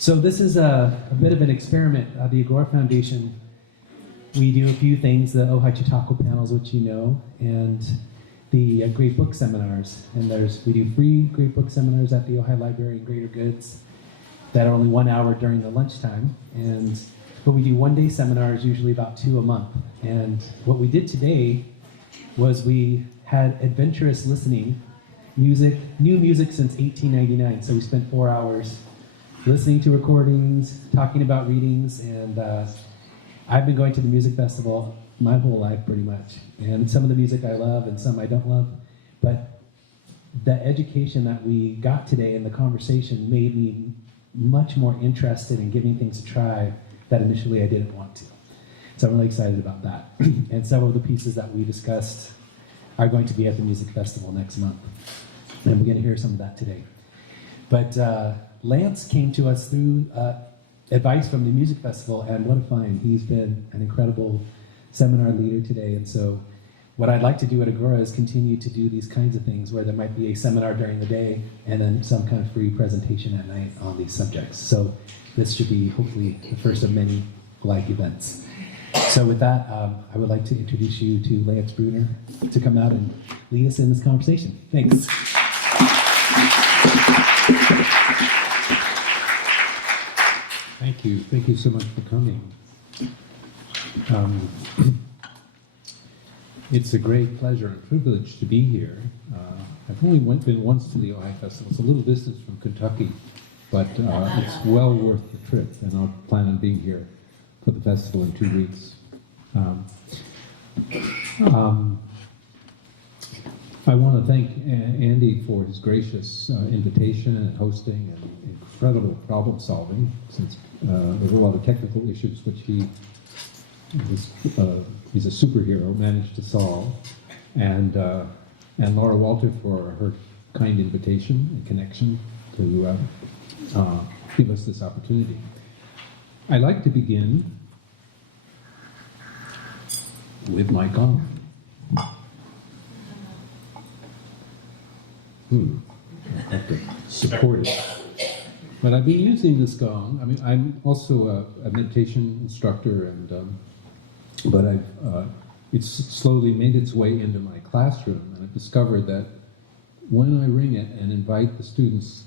So this is a bit of an experiment. The Agora Foundation, we do a few things, the Ojai panels, which you know, and the Great Book Seminars. And we do free Great Book Seminars at the Ojai Library in Greater Goods that are only 1 hour during the lunchtime. But we do one-day seminars, usually about 2 a month. And what we did today was we had Adventurous listening, new music since 1899. So we spent 4 hours listening to recordings, talking about readings, and I've been going to the music festival my whole life pretty much. And some of the music I love and some I don't love. But the education that we got today in the conversation made me much more interested in giving things a try that initially I didn't want to. So I'm really excited about that. And several of the pieces that we discussed are going to be at the music festival next month. And we're going to hear some of that today. But Lance came to us through advice from the music festival, and what a find. He's been an incredible seminar leader today. And so what I'd like to do at Agora is continue to do these kinds of things where there might be a seminar during the day and then some kind of free presentation at night on these subjects. So this should be hopefully the first of many like events. So with that, I would like to introduce you to Lance Brunner to come out and lead us in this conversation. Thanks. Thank you so much for coming. It's a great pleasure and privilege to be here. I've only been once to the Ojai Festival. It's a little distance from Kentucky, but it's well worth the trip, and I'll plan on being here for the festival in 2 weeks. I want to thank Andy for his gracious invitation and hosting and incredible problem solving, since there were a lot of technical issues which he's a superhero, managed to solve, and Laura Walter for her kind invitation and connection to give us this opportunity. I'd like to begin with my gong. I have to support it. But I've been using this gong. I mean, I'm also a meditation instructor, and but it's slowly made its way into my classroom, and I've discovered that when I ring it and invite the students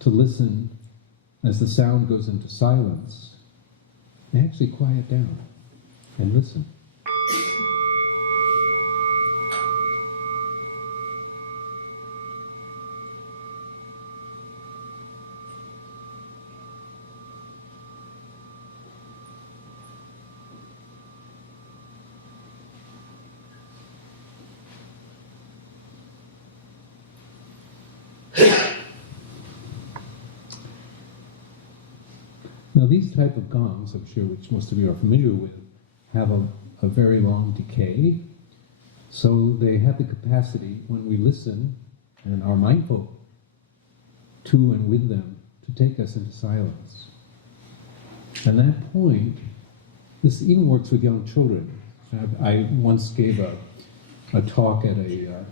to listen as the sound goes into silence, they actually quiet down and listen. Now, these type of gongs, I'm sure which most of you are familiar with, have a very long decay. So they have the capacity, when we listen and are mindful to and with them, to take us into silence. At that point, this even works with young children. I once gave a talk at a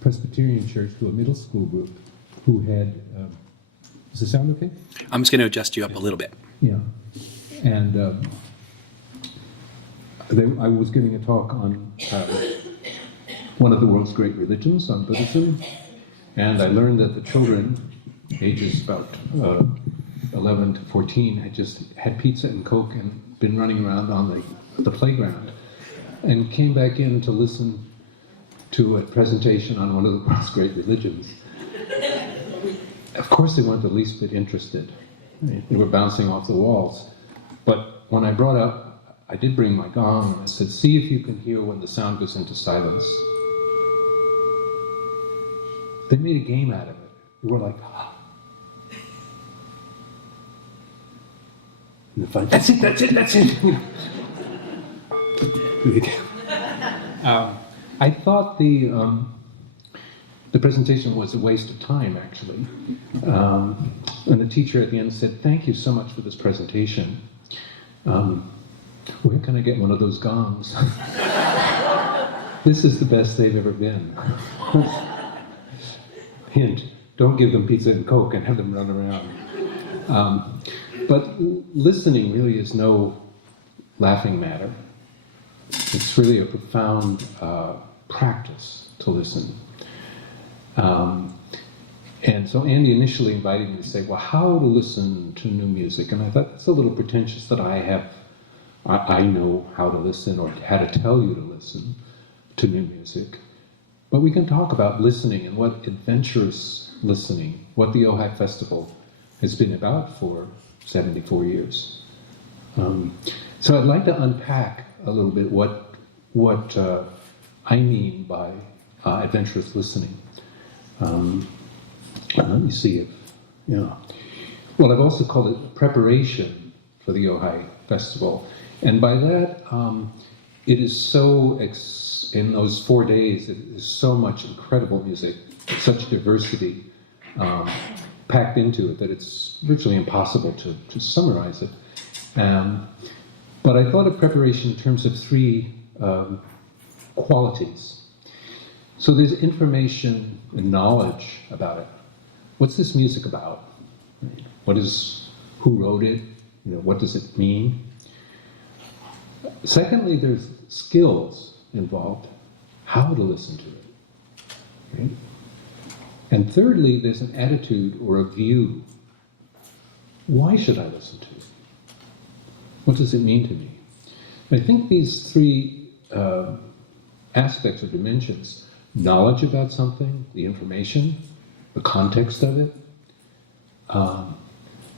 Presbyterian church to a middle school group who had, is the sound okay? I'm just going to adjust you up a little bit. Yeah, and I was giving a talk on one of the world's great religions, on Buddhism, and I learned that the children, ages about 11 to 14, had just had pizza and Coke and been running around on the playground, and came back in to listen to a presentation on one of the world's great religions. Of course they weren't the least bit interested. They were bouncing off the walls. But when I brought up, I did bring my gong, and I said, see if you can hear when the sound goes into silence. They made a game out of it. They were like, ah. And they're like, that's it. I thought the presentation was a waste of time, actually. And the teacher at the end said, thank you so much for this presentation. Where can I get one of those gongs? This is the best they've ever been. Hint, don't give them pizza and Coke and have them run around. But listening really is no laughing matter. It's really a profound practice to listen. And so Andy initially invited me to say, well, how to listen to new music? And I thought, it's a little pretentious that I know how to listen or how to tell you to listen to new music. But we can talk about listening and what adventurous listening, what the Ojai Festival has been about for 74 years. So I'd like to unpack a little bit what I mean by adventurous listening. Let me see if, well, I've also called it preparation for the Ojai Festival. And by that, it is so, in those 4 days, it is so much incredible music, such diversity packed into it that it's virtually impossible to summarize it. But I thought of preparation in terms of three qualities. So there's information and knowledge about it. What's this music about? Who wrote it? What does it mean? Secondly, there's skills involved. How to listen to it. Right? And thirdly, there's an attitude or a view. Why should I listen to it? What does it mean to me? I think these three aspects or dimensions, knowledge about something, the information, the context of it,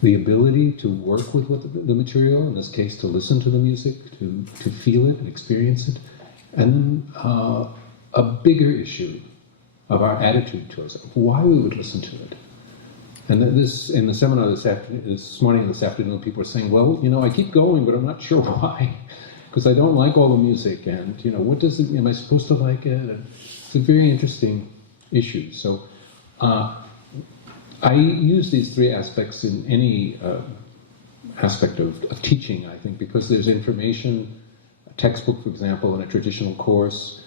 the ability to work with the material, in this case to listen to the music, to feel it and experience it, and then a bigger issue of our attitude towards it, why we would listen to it. And this, in the seminar this morning and this afternoon, people were saying, well, I keep going, but I'm not sure why, because I don't like all the music, and what does it, am I supposed to like it? And it's a very interesting issue. So I use these three aspects in any aspect of teaching, I think, because there's information, a textbook, for example, in a traditional course,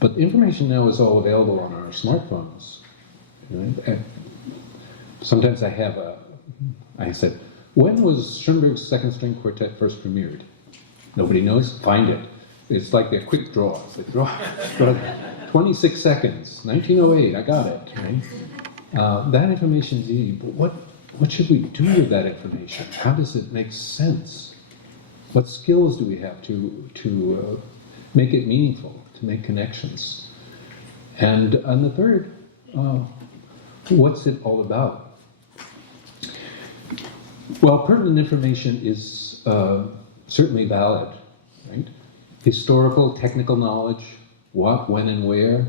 but information now is all available on our smartphones. And sometimes I said, when was Schönberg's second string quartet first premiered? Nobody knows? Find it. It's like a quick draw. It's like draw 26 seconds, 1908, I got it. Right? That information is easy, but what should we do with that information? How does it make sense? What skills do we have to make it meaningful, to make connections? And the third, what's it all about? Well, pertinent information is certainly valid, right? Historical, technical knowledge, what, when, and where,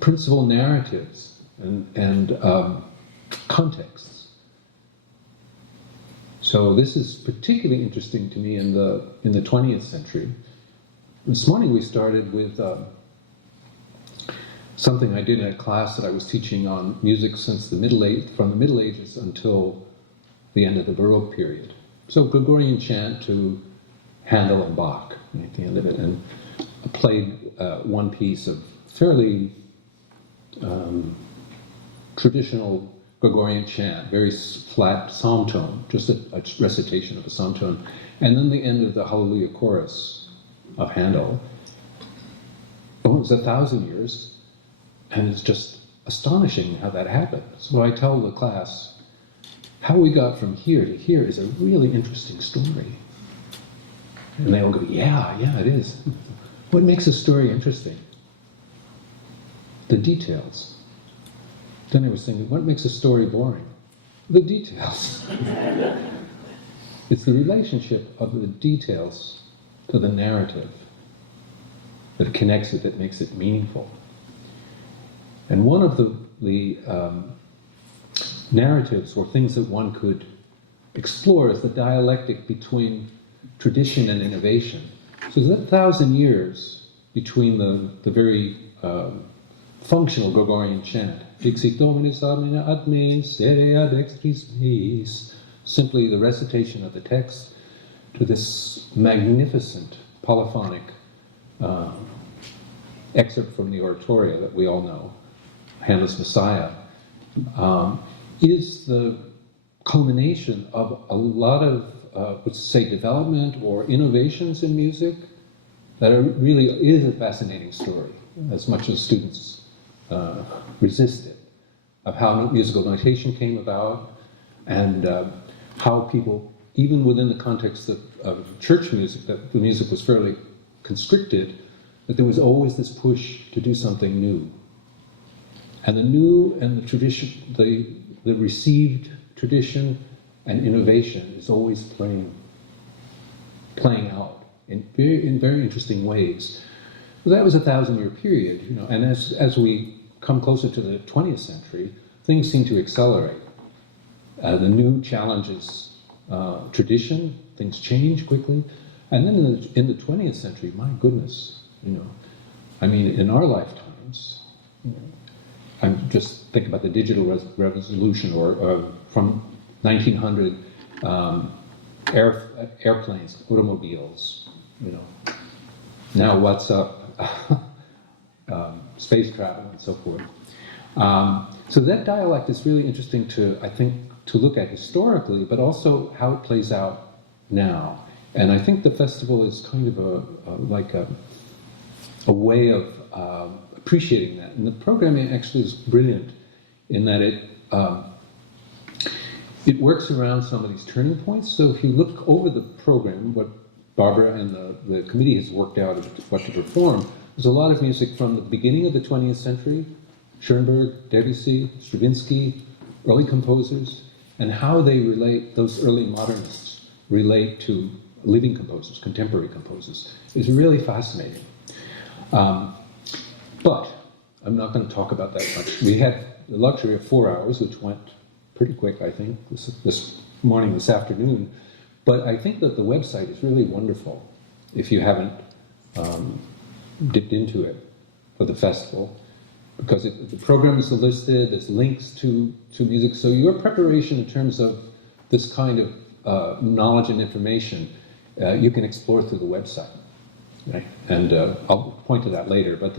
principal narratives, and contexts. So this is particularly interesting to me in the 20th century. This morning we started with something I did in a class that I was teaching on music since from the Middle Ages until the end of the Baroque period. So Gregorian chant to Handel and Bach at the end of it, and I played one piece of fairly traditional Gregorian chant, very flat psalm tone, just a recitation of a psalm tone, and then the end of the Hallelujah chorus of Handel. Oh, it was 1,000 years, and it's just astonishing how that happened. So I tell the class, how we got from here to here is a really interesting story. And they all go, yeah, it is. What makes a story interesting? The details. Then I was thinking, what makes a story boring? The details. It's the relationship of the details to the narrative that connects it, that makes it meaningful. And one of the narratives or things that one could explore is the dialectic between tradition and innovation. So there's 1,000 years between the very functional Gregorian chant, Dixit Dominus Domina ad me, sere ad extris meis, simply the recitation of the text, to this magnificent polyphonic excerpt from the oratorio that we all know, Handel's Messiah, is the culmination of a lot of, let's say, development or innovations in music that really is a fascinating story, as much as students resist it, of how musical notation came about, and how people, even within the context of church music, that the music was fairly constricted, that there was always this push to do something new. And the new and the tradition, the received tradition and innovation is always playing out in very interesting ways. Well, that was a 1,000-year period, you know, and as we come closer to the 20th century, things seem to accelerate. The new challenges tradition, things change quickly, and then in the 20th century, my goodness, you know, I mean, in our lifetimes, you know, I'm just think about the digital revolution, or from 1900, airplanes, automobiles, you know. Now what's up? Space travel and so forth. So that dialect is really interesting to, I think, to look at historically, but also how it plays out now. And I think the festival is kind of a way of appreciating that. And the programming actually is brilliant in that it works around some of these turning points. So if you look over the program, what Barbara and the committee has worked out of what to perform, there's a lot of music from the beginning of the 20th century, Schönberg, Debussy, Stravinsky, early composers, and how they relate, those early modernists relate to living composers, contemporary composers, is really fascinating. But I'm not going to talk about that much. We had the luxury of 4 hours, which went pretty quick, I think, this morning, this afternoon. But I think that the website is really wonderful if you haven't dipped into it for the festival, because the programs are listed, there's links to music. So your preparation in terms of this kind of knowledge and information, you can explore through the website. Right? And I'll point to that later, but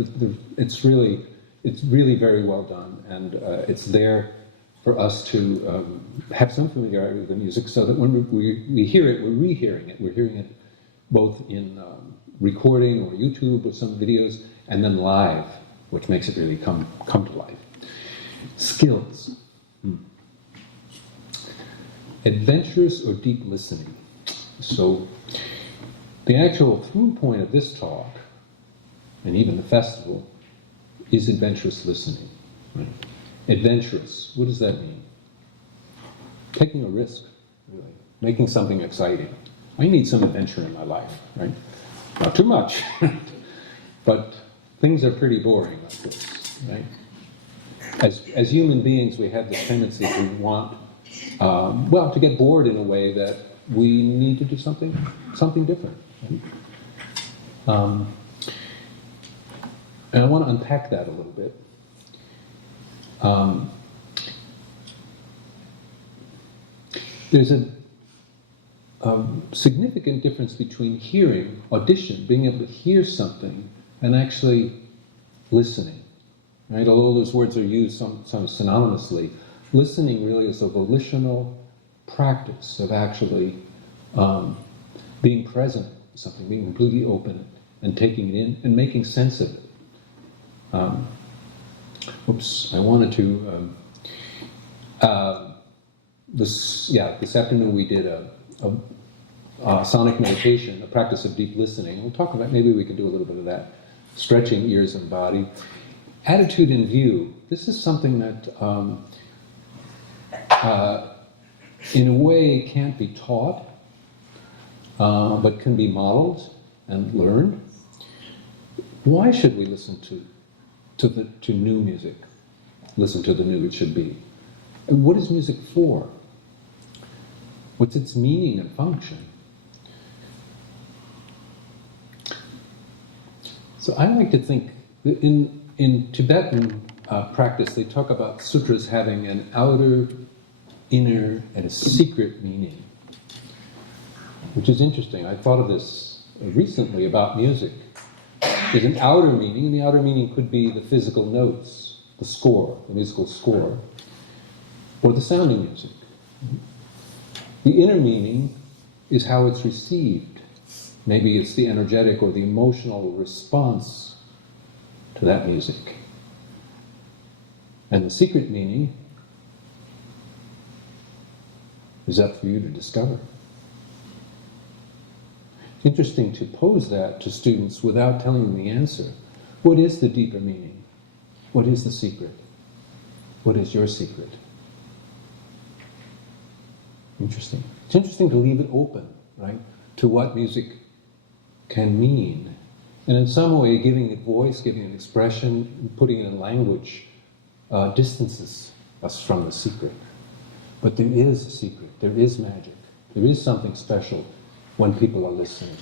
it's really very well done, and it's there for us to have some familiarity with the music, so that when we hear it, we're rehearing it. We're hearing it both in recording or YouTube or some videos, and then live, which makes it really come to life. Skills. Adventurous or deep listening. So the actual through point of this talk, and even the festival, is adventurous listening. Right? Adventurous, what does that mean? Taking a risk, really. Making something exciting. I need some adventure in my life, right? Not too much, but things are pretty boring like this, right? As human beings, we have this tendency to want, to get bored in a way that we need to do something different. Right? And I want to unpack that a little bit. There's a significant difference between hearing, audition, being able to hear something, and actually listening. Right? Although those words are used some synonymously, listening really is a volitional practice of actually being present with something, being completely open and taking it in and making sense of it. I wanted to. This afternoon we did a sonic meditation, a practice of deep listening. We'll talk about, maybe we could do a little bit of that. Stretching ears and body. Attitude in view. This is something that, in a way, can't be taught, but can be modeled and learned. Why should we listen to new music? Listen to the new it should be. And what is music for? What's its meaning and function? So I like to think that in Tibetan practice, they talk about sutras having an outer, inner, and a secret meaning, which is interesting. I thought of this recently about music. There's an outer meaning, and the outer meaning could be the physical notes, the score, the musical score, or the sounding music. The inner meaning is how it's received. Maybe it's the energetic or the emotional response to that music. And the secret meaning is up for you to discover. It's interesting to pose that to students without telling them the answer. What is the deeper meaning? What is the secret? What is your secret? Interesting. It's interesting to leave it open, right, to what music can mean. And in some way, giving it voice, giving it expression, putting it in language, distances us from the secret. But there is a secret, there is magic, there is something special when people are listening.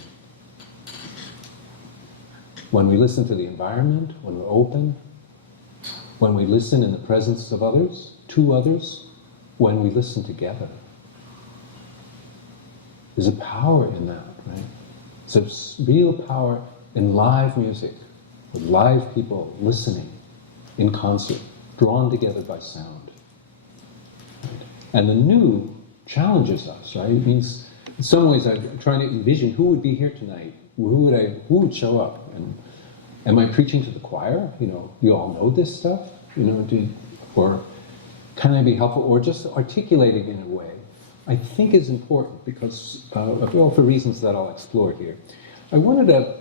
When we listen to the environment, when we're open, when we listen in the presence of others, to others, when we listen together. There's a power in that, right? There's a real power in live music, with live people listening in concert, drawn together by sound. And the new challenges us, right? It means, in some ways, I'm trying to envision who would be here tonight, who would show up, and am I preaching to the choir? You know, you all know this stuff, you know, or can I be helpful, or just articulating in a way I think is important because, well, for reasons that I'll explore here. I wanted to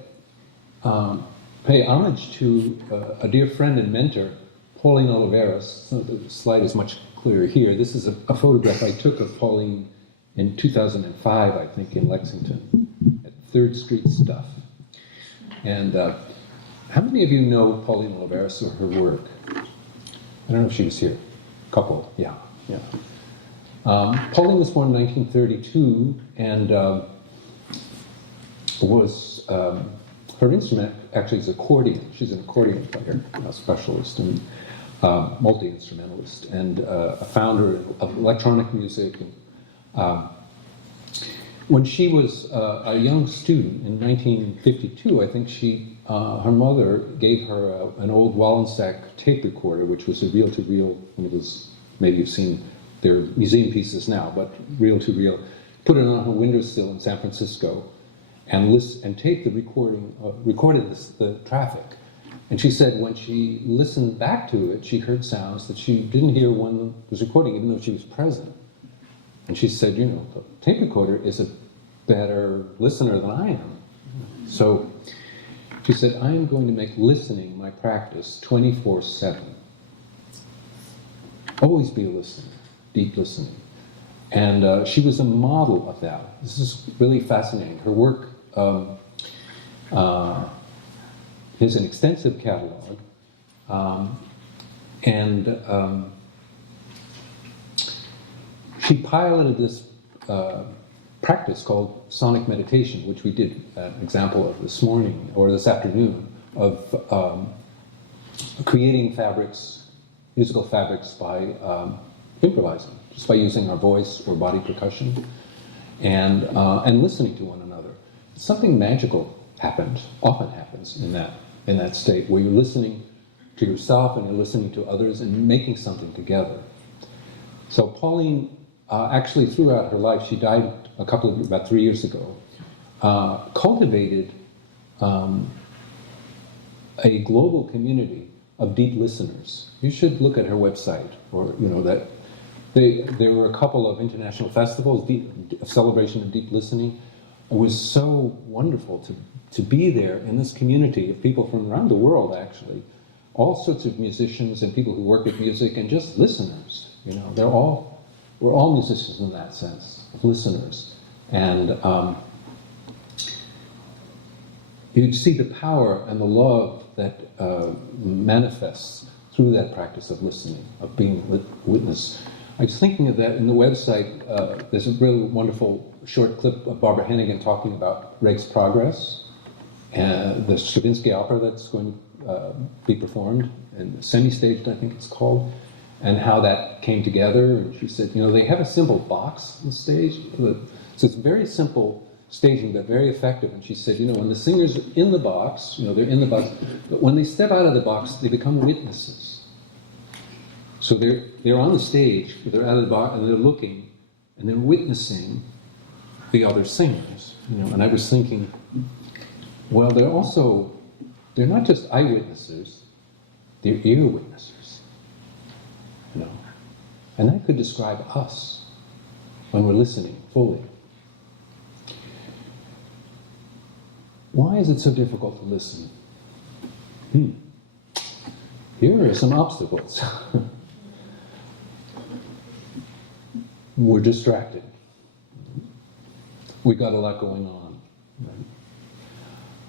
pay homage to a dear friend and mentor, Pauline Oliveras. So the slide is much clearer here. This is a photograph I took of Pauline in 2005, I think, in Lexington, at 3rd Street Stuff. And how many of you know Pauline Oliveras or her work? I don't know if she was here. A couple, yeah. Pauline was born in 1932, and her instrument actually is accordion. She's an accordion player, a specialist and multi-instrumentalist, and a founder of electronic music. And, when she was a young student in 1952, I think her mother gave her an old Wallensack tape recorder, which was a reel-to-reel, and it was, maybe you've seen, they're museum pieces now, but reel-to-reel, put it on her windowsill in San Francisco, and taped the recording, recorded the traffic. And she said when she listened back to it, she heard sounds that she didn't hear when it was recording, even though she was present. And she said, you know, the tape recorder is a better listener than I am. So she said, I am going to make listening my practice 24/7. Always be a listener, deep listening. And she was a model of that. This is really fascinating. Her work is an extensive catalog. She piloted this practice called sonic meditation, which we did an example of this morning, or this afternoon, of creating fabrics, musical fabrics by improvising, just by using our voice or body percussion, and listening to one another. Something magical often happens in that state, where you're listening to yourself and you're listening to others and making something together. So Pauline, actually throughout her life, she died about 3 years ago, cultivated a global community of deep listeners. You should look at her website, or you know that there were a couple of international festivals, a celebration of deep listening. It was so wonderful to be there in this community of people from around the world, actually, all sorts of musicians and people who work with music, and just listeners. You know, we're all musicians in that sense, of listeners. And you see the power and the love that manifests through that practice of listening, of being witness. I was thinking of that in the website. There's a really wonderful short clip of Barbara Hennigan talking about Rake's Progress, and the Stravinsky opera that's going to be performed, and semi-staged, I think it's called, and how that came together. And she said, you know, they have a simple box on stage, so it's very simple staging, but very effective. And she said, you know, when the singer's in the box, you know, they're in the box, but when they step out of the box, they become witnesses. So they're on the stage, they're out of the box, and they're looking, and they're witnessing the other singers. And I was thinking, well, they're not just eyewitnesses, they're ear witnesses. And that could describe us when we're listening fully. Why is it so difficult to listen? Here are some obstacles. We're distracted. We've got a lot going on.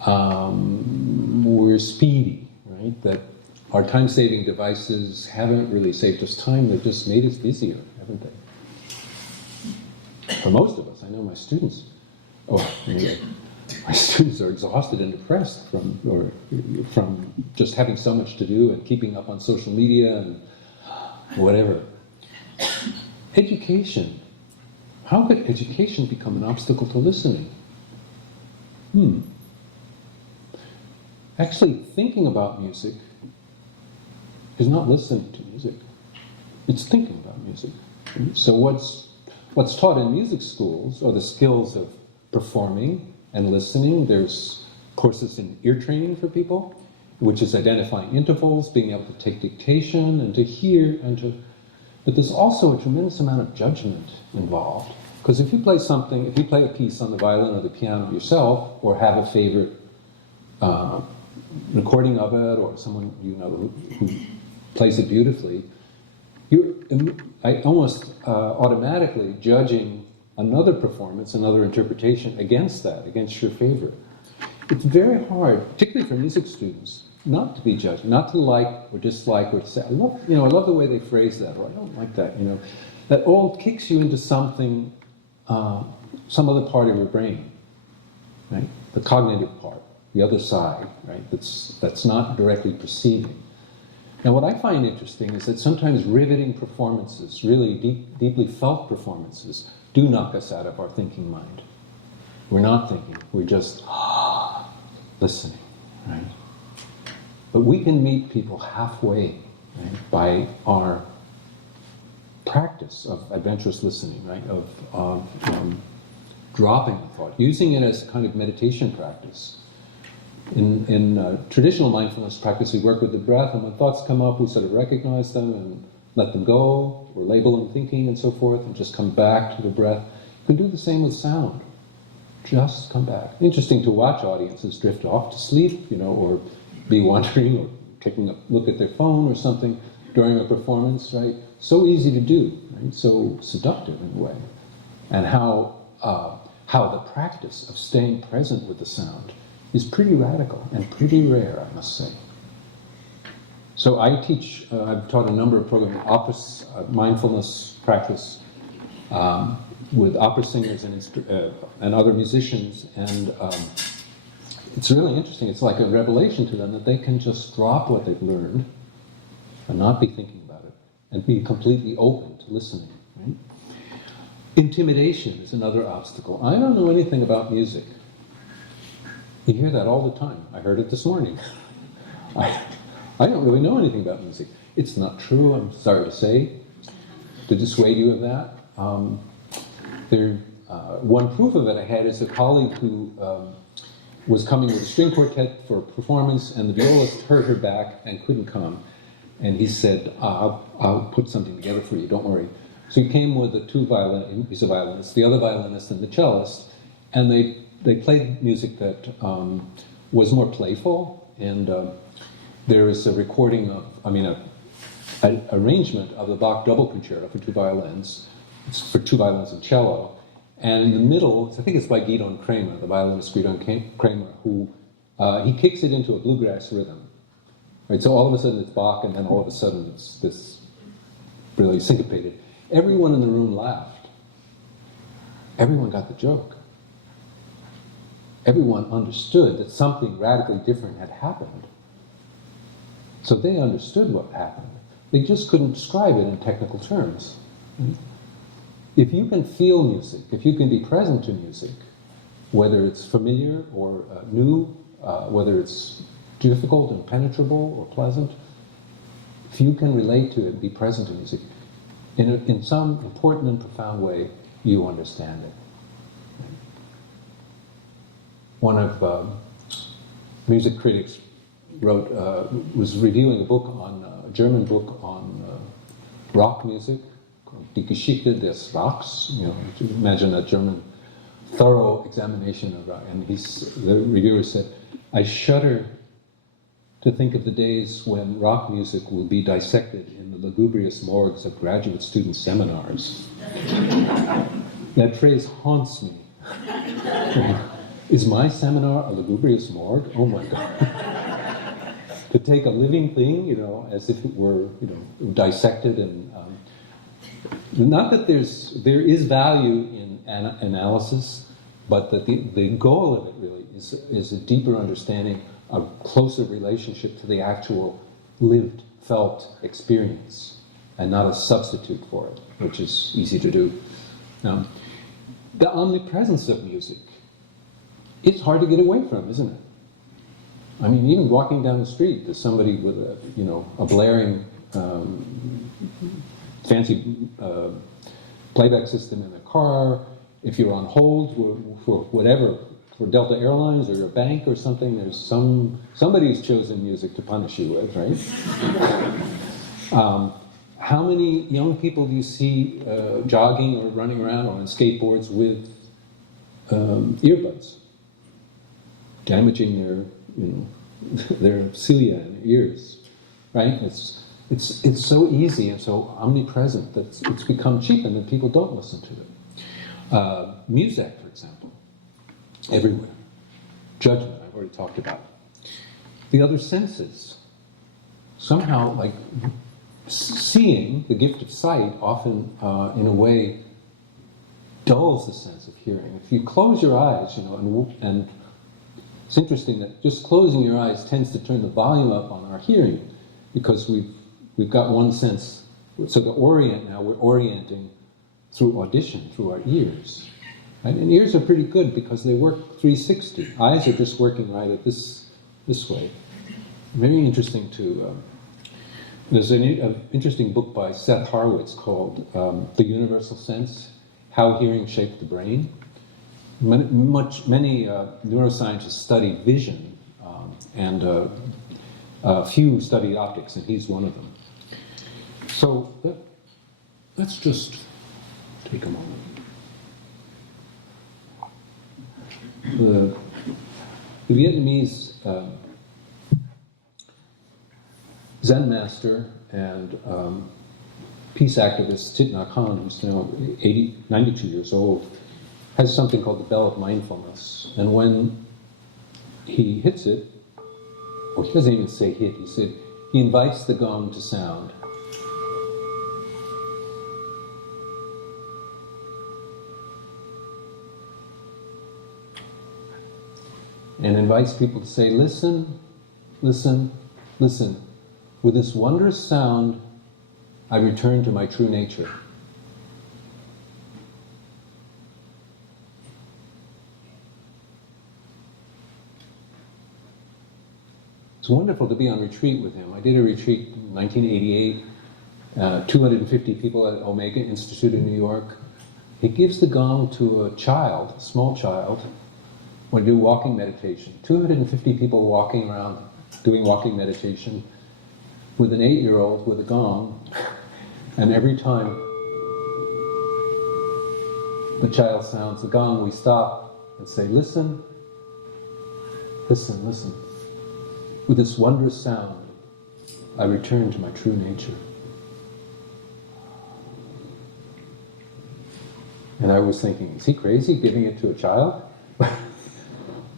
Right? We're speedy, right? That our time-saving devices haven't really saved us time, they've just made us busier, haven't they? For most of us, I know my students, my students are exhausted and depressed from just having so much to do and keeping up on social media and whatever. Education. How could education become an obstacle to listening? Actually, thinking about music is not listening to music. It's thinking about music. So what's taught in music schools are the skills of performing and listening. There's courses in ear training for people, which is identifying intervals, being able to take dictation and to hear but there's also a tremendous amount of judgment involved. Because if you play a piece on the violin or the piano yourself, or have a favorite recording of it, or someone who plays it beautifully, you're almost automatically judging another performance, another interpretation against your favorite. It's very hard, particularly for music students, not to be judged, not to like or dislike or to say, I love the way they phrase that, or I don't like that, That all kicks you into something, some other part of your brain, right? The cognitive part, the other side, right? That's not directly perceiving. Now, what I find interesting is that sometimes riveting performances, really deeply felt performances, do knock us out of our thinking mind. We're not thinking, we're just listening, right? But we can meet people halfway, right, by our practice of adventurous listening, right, of dropping the thought, using it as a kind of meditation practice. In traditional mindfulness practice, we work with the breath, and when thoughts come up, we sort of recognize them and let them go, or label them thinking and so forth, and just come back to the breath. You can do the same with sound. Just come back. Interesting to watch audiences drift off to sleep, or be wandering or taking a look at their phone or something during a performance, right? So easy to do, right? So seductive in a way. And how the practice of staying present with the sound is pretty radical and pretty rare, I must say. So I teach, I've taught a number of programs, mindfulness practice with opera singers and other musicians, and it's really interesting. It's like a revelation to them that they can just drop what they've learned and not be thinking about it and be completely open to listening. Right? Intimidation is another obstacle. I don't know anything about music. You hear that all the time. I heard it this morning. I don't really know anything about music. It's not true, I'm sorry to say, to dissuade you of that. One proof of it I had is a colleague who was coming with a string quartet for a performance, and the violist hurt her back and couldn't come. And he said, I'll put something together for you, don't worry. So he came with he's a violinist, the other violinist and the cellist, and they played music that was more playful, and there is a recording an arrangement of the Bach double concerto for two violins. It's for two violins and cello. And in the middle, I think it's by Gidon Kramer, the violinist Gidon Kramer, who he kicks it into a bluegrass rhythm. Right, so all of a sudden it's Bach, and then all of a sudden it's this really syncopated. Everyone in the room laughed. Everyone got the joke. Everyone understood that something radically different had happened. So they understood what happened. They just couldn't describe it in technical terms. If you can feel music, if you can be present to music, whether it's familiar or new, whether it's difficult and penetrable or pleasant, if you can relate to it and be present to music, in some important and profound way, you understand it. One of music critics was reviewing a book a German book on rock music, called Die Geschichte des Rocks. You know, imagine a German thorough examination of rock. And the reviewer said, "I shudder to think of the days when rock music will be dissected in the lugubrious morgues of graduate student seminars." That phrase haunts me. Is my seminar a lugubrious morgue? Oh my God. To take a living thing, you know, as if it were, you know, dissected and not that there is value in analysis, but that the goal of it really is a deeper understanding, a closer relationship to the actual lived, felt experience, and not a substitute for it, which is easy to do. The omnipresence of music, it's hard to get away from, isn't it? I mean, even walking down the street, there's somebody with a blaring fancy playback system in their car. If you're on hold for whatever, for Delta Airlines or your bank or something, there's somebody's chosen music to punish you with, right? How many young people do you see jogging or running around or on skateboards with earbuds, damaging their cilia and ears, right? It's so easy and so omnipresent that it's become cheap and that people don't listen to it. Music, for example, everywhere. Judgment, I've already talked about. The other senses, somehow, like seeing, the gift of sight, often in a way dulls the sense of hearing. If you close your eyes, and it's interesting that just closing your eyes tends to turn the volume up on our hearing, because we've got one sense. So to orient now, we're orienting through audition, through our ears. Right? And ears are pretty good because they work 360. Eyes are just working right at this way. Very interesting to... there's an interesting book by Seth Horowitz called The Universal Sense, How Hearing Shaped the Brain. Many neuroscientists study vision, and a few study optics, and he's one of them. So let's just take a moment. The Vietnamese Zen master and peace activist Thich Nhat Hanh, who's now 92 years old, has something called the bell of mindfulness. And when he hits it, or he doesn't even say hit, he invites the gong to sound. And invites people to say, listen, listen, listen. With this wondrous sound, I return to my true nature. It's wonderful to be on retreat with him. I did a retreat in 1988, 250 people at Omega Institute in New York. He gives the gong to a child, a small child, when do walking meditation. 250 people walking around doing walking meditation with an 8-year-old with a gong, and every time the child sounds the gong, we stop and say, listen, listen, listen. With this wondrous sound, I return to my true nature. And I was thinking, is he crazy giving it to a child?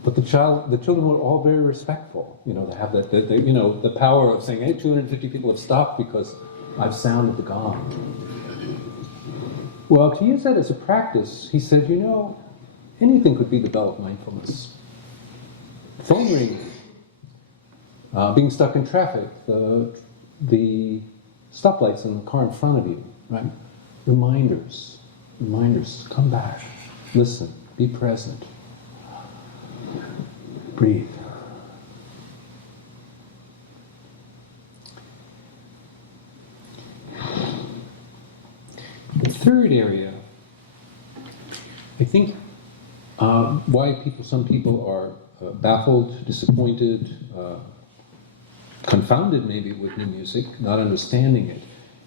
But the children were all very respectful. To have the power of saying, hey, 250 people have stopped because I've sounded the gong. Well, to use that as a practice, he said, anything could be the bell of mindfulness. Phone ringing, being stuck in traffic, the stoplights in the car in front of you, right? Reminders, come back, listen, be present. Breathe. The third area I think why some people are baffled, disappointed, confounded maybe with new music, not understanding it,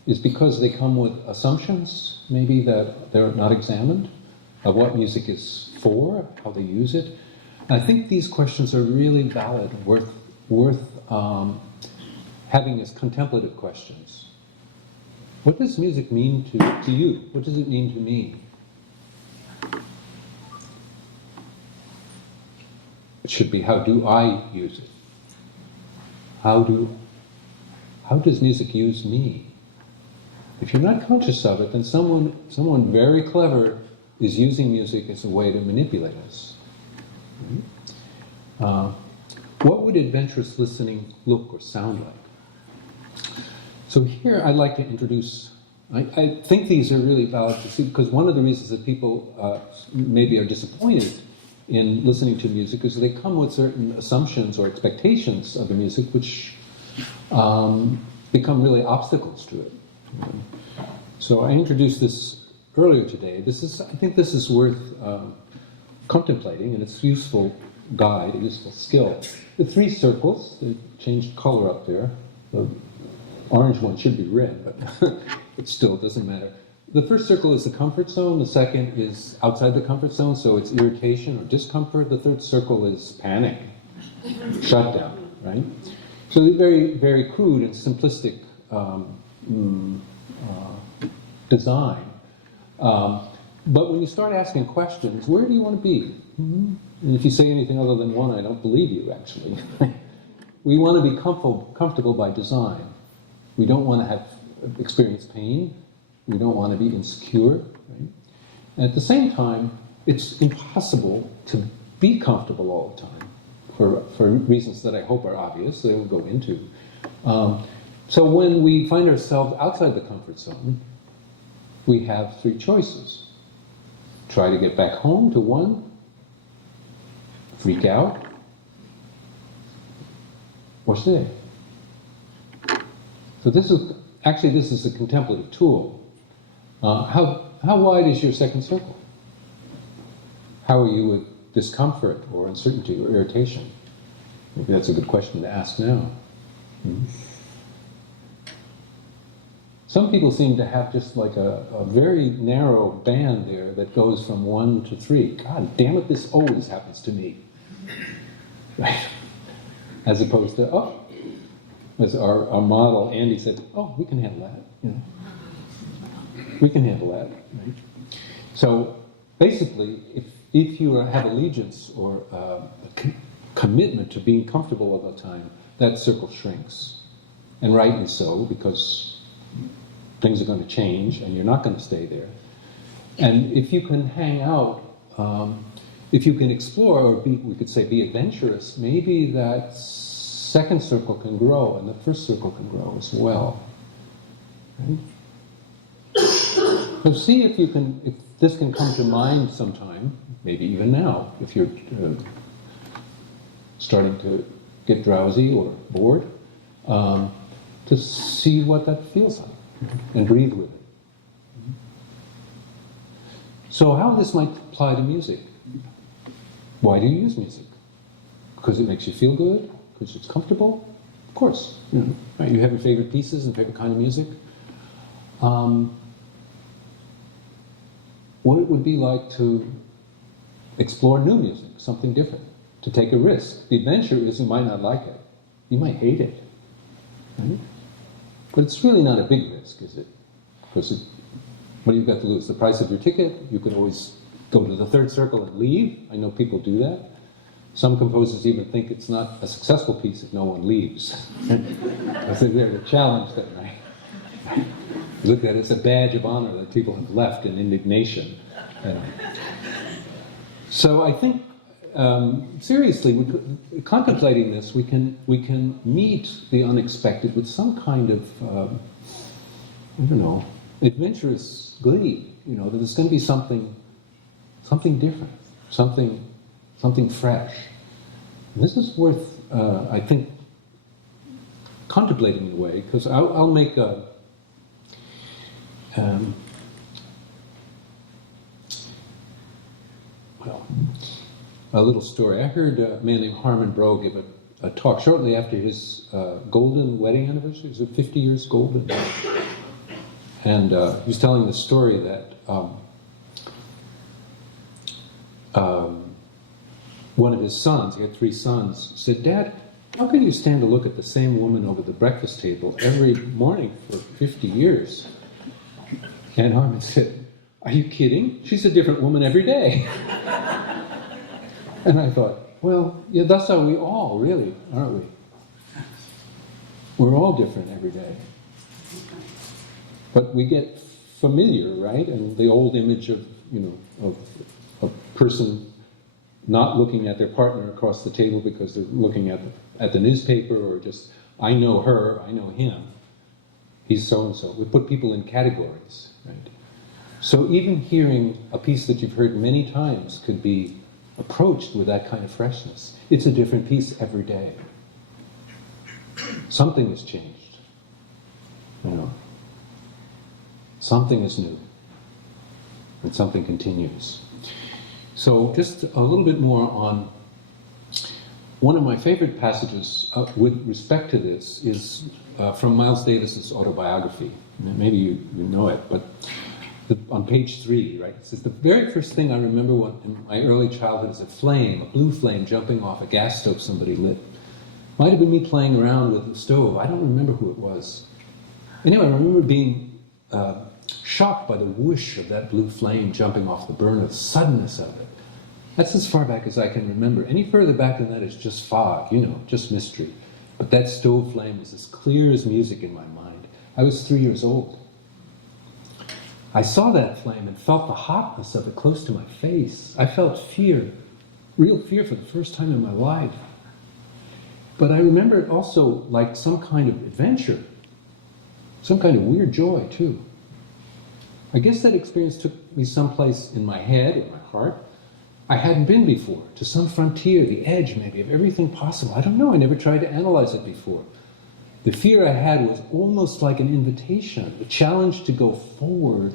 is because they come with assumptions, maybe that they're not examined, of what music is for, how they use it. And I think these questions are really valid, worth having as contemplative questions. What does music mean to you? What does it mean to me? It should be, how do I use it? How does music use me? If you're not conscious of it, then someone very clever is using music as a way to manipulate us. What would adventurous listening look or sound like? So here I'd like to introduce, I think these are really valid to see, because one of the reasons that people maybe are disappointed in listening to music is they come with certain assumptions or expectations of the music which become really obstacles to it. So I introduced this earlier today. I think this is worth contemplating, and it's a useful guide, a useful skill. The three circles, they changed color up there. The orange one should be red, but it still doesn't matter. The first circle is the comfort zone, the second is outside the comfort zone, so it's irritation or discomfort. The third circle is panic, shutdown, right? So they're very, very crude and simplistic design. But when you start asking questions, where do you want to be? And if you say anything other than one, I don't believe you, actually. We want to be comfortable by design. We don't want to have experience pain. We don't want to be insecure. Right? And at the same time, it's impossible to be comfortable all the time for reasons that I hope are obvious, that we'll go into. So when we find ourselves outside the comfort zone, we have three choices. Try to get back home to one, freak out, or stay. So this is a contemplative tool. How wide is your second circle? How are you with discomfort or uncertainty or irritation? Maybe that's a good question to ask now. Some people seem to have just like a very narrow band there that goes from 1 to 3. God damn it, this always happens to me. Right? As opposed to, as our model, Andy said, we can handle that. You know? We can handle that. Right? So basically, if you have allegiance or a commitment to being comfortable all the time, that circle shrinks. And rightly so, because things are going to change and you're not going to stay there. And if you can hang out, if you can explore, or we could say be adventurous, maybe that second circle can grow and the first circle can grow as well. Right? So see if this can come to mind sometime, maybe even now, if you're starting to get drowsy or bored, to see what that feels like and breathe with it. So how this might apply to music? Why do you use music? Because it makes you feel good? Because it's comfortable? Of course. Right? You have your favorite pieces and favorite kind of music. What it would be like to explore new music, something different, to take a risk. The adventure is you might not like it. You might hate it. Right? But it's really not a big risk, is it? Because what do you got to lose? The price of your ticket? You could always go to the third circle and leave. I know people do that. Some composers even think it's not a successful piece if no one leaves. I think they're to challenge that, right? You look at it as a badge of honor that people have left in indignation. So I think, seriously, contemplating this, we can meet the unexpected with some kind of, adventurous glee. That there's going to be something different, something fresh. And this is worth, I think, contemplating in a way, because I'll make a. a little story. I heard a man named Harmon Brough give a talk shortly after his golden wedding anniversary. It was 50 years golden. And he was telling the story that one of his sons, he had 3 sons, said, "Dad, how can you stand to look at the same woman over the breakfast table every morning for 50 years? And Harmon said, "Are you kidding? She's a different woman every day." And I thought, well, yeah, thus are we all, really, aren't we? We're all different every day. But we get familiar, right? And the old image of, of a person not looking at their partner across the table because they're looking at the newspaper, or just, I know her, I know him. He's so-and-so. We put people in categories, right? So even hearing a piece that you've heard many times could be approached with that kind of freshness. It's a different piece every day. Something has changed. Something is new. And something continues. So just a little bit more on one of my favorite passages with respect to this is from Miles Davis's autobiography. Maybe you know it, but on page 3, right? It says, "The very first thing I remember in my early childhood is a flame, a blue flame jumping off a gas stove somebody lit. Might have been me playing around with the stove. I don't remember who it was. Anyway, I remember being shocked by the whoosh of that blue flame jumping off the burner, the suddenness of it. That's as far back as I can remember. Any further back than that is just fog, just mystery. But that stove flame was as clear as music in my mind. I was 3 years old. I saw that flame and felt the hotness of it close to my face. I felt fear, real fear for the first time in my life. But I remember it also like some kind of adventure, some kind of weird joy too. I guess that experience took me someplace in my head, in my heart, I hadn't been before, to some frontier, the edge maybe of everything possible. I don't know, I never tried to analyze it before. The fear I had was almost like an invitation, a challenge to go forward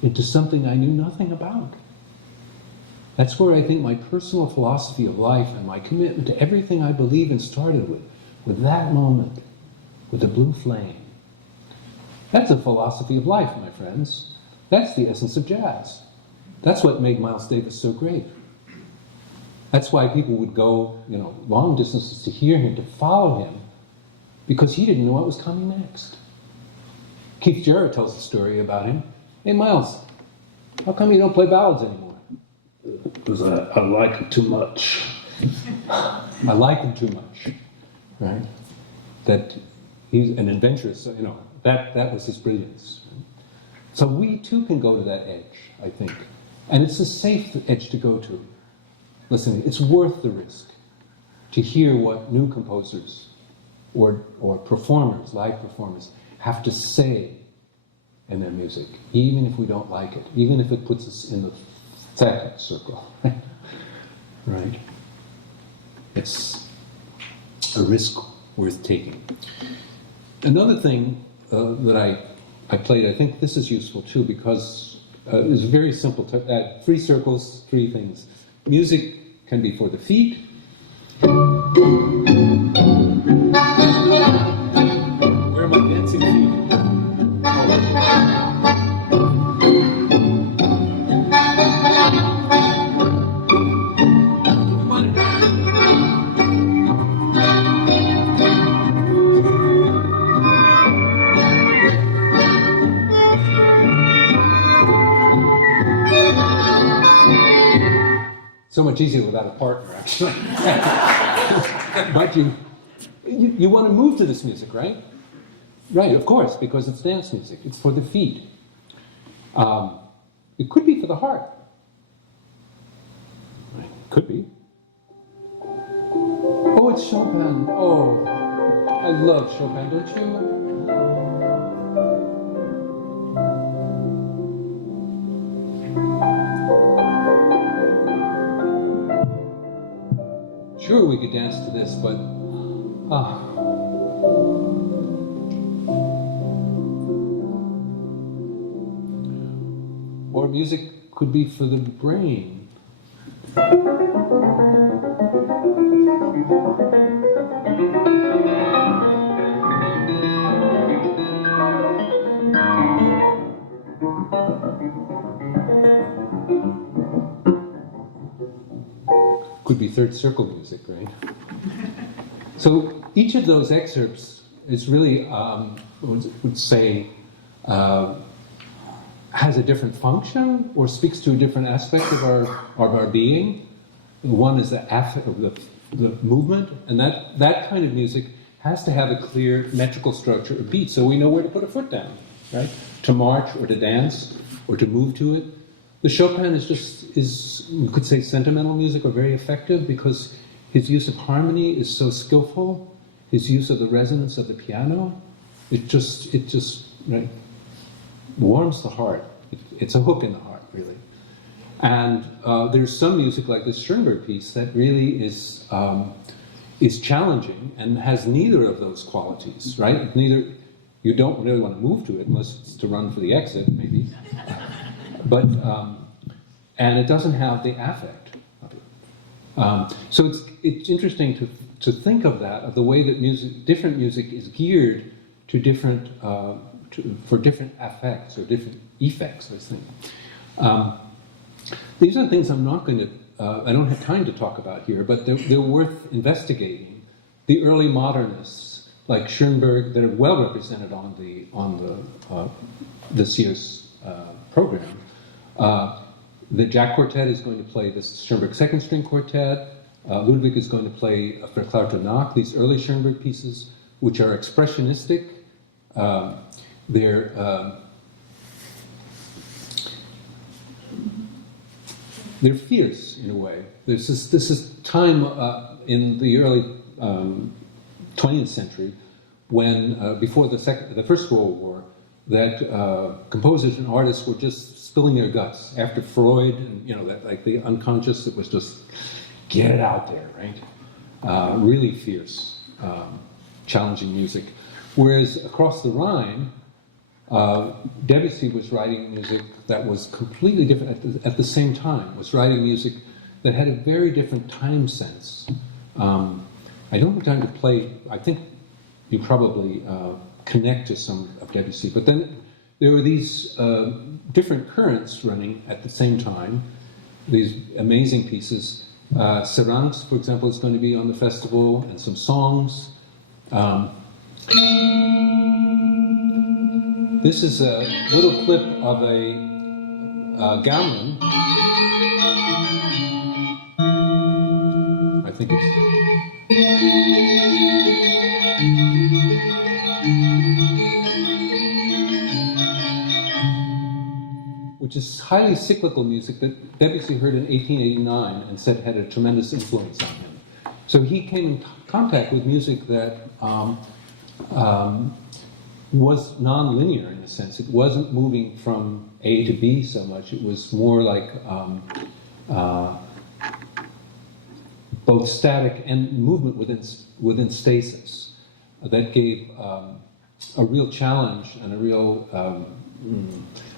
into something I knew nothing about. That's where I think my personal philosophy of life and my commitment to everything I believe in started with that moment, with the blue flame. That's a philosophy of life, my friends. That's the essence of jazz. That's what made Miles Davis so great. That's why people would go, long distances to hear him, to follow him, because he didn't know what was coming next. Keith Jarrett tells a story about him. "Hey, Miles, how come you don't play ballads anymore?" Because I like it too much. I like them too much, right? That he's an adventurous, that was his brilliance. So we too can go to that edge, I think. And it's a safe edge to go to. Listen, it's worth the risk to hear what new composers or performers, live performers, have to say in their music, even if we don't like it, even if it puts us in the second circle. Right? It's a risk worth taking. Another thing that I played, I think this is useful too, because it's very simple. 3 circles, 3 things. Music can be for the feet. Where are my dancing feet? So much easier without a partner, actually. But you want to move to this music, right? Right, of course, because it's dance music. It's for the feet. It could be for the heart. Right. Could be. Oh, it's Chopin. Oh, I love Chopin, don't you? Sure, we could dance to this, but or music could be for the brain. Could be third circle music, right? So each of those excerpts is really, would say, has a different function or speaks to a different aspect of our being. One is the affect of the movement, and that kind of music has to have a clear metrical structure or beat, so we know where to put a foot down, right? To march or to dance or to move to it. The Chopin is you could say sentimental music or very effective because his use of harmony is so skillful. His use of the resonance of the piano, it just right, warms the heart. It's a hook in the heart, really. And there's some music like this Schönberg piece that really is challenging and has neither of those qualities, right? You don't really want to move to it unless it's to run for the exit, maybe. But and it doesn't have the affect of it. So it's interesting to think of that, of the way that different music is geared to different for different affects or different effects. I think these are things I'm not going to. I don't have time to talk about here, but they're worth investigating. The early modernists, like Schönberg, that are well represented on this year's program. The Jack Quartet is going to play this Schönberg second string quartet. Ludwig is going to play Verklärte Nacht, these early Schönberg pieces, which are expressionistic. They're fierce in a way. This is time in the early 20th century when, before the First World War, that composers and artists were just spilling their guts after Freud, and that like the unconscious, it was just get it out there, right? Really fierce, challenging music. Whereas across the Rhine, Debussy was writing music that was completely different at the same time, was writing music that had a very different time sense. I don't have time to play, I think you probably connect to some of Debussy, but then there were these different currents running at the same time, these amazing pieces. Sarangs, for example, is going to be on the festival, and some songs. This is a little clip of a gamelan. I think which is highly cyclical music that Debussy heard in 1889 and said had a tremendous influence on him. So he came in contact with music that was non-linear in a sense. It wasn't moving from A to B so much. It was more like both static and movement within stasis. That gave a real challenge and a real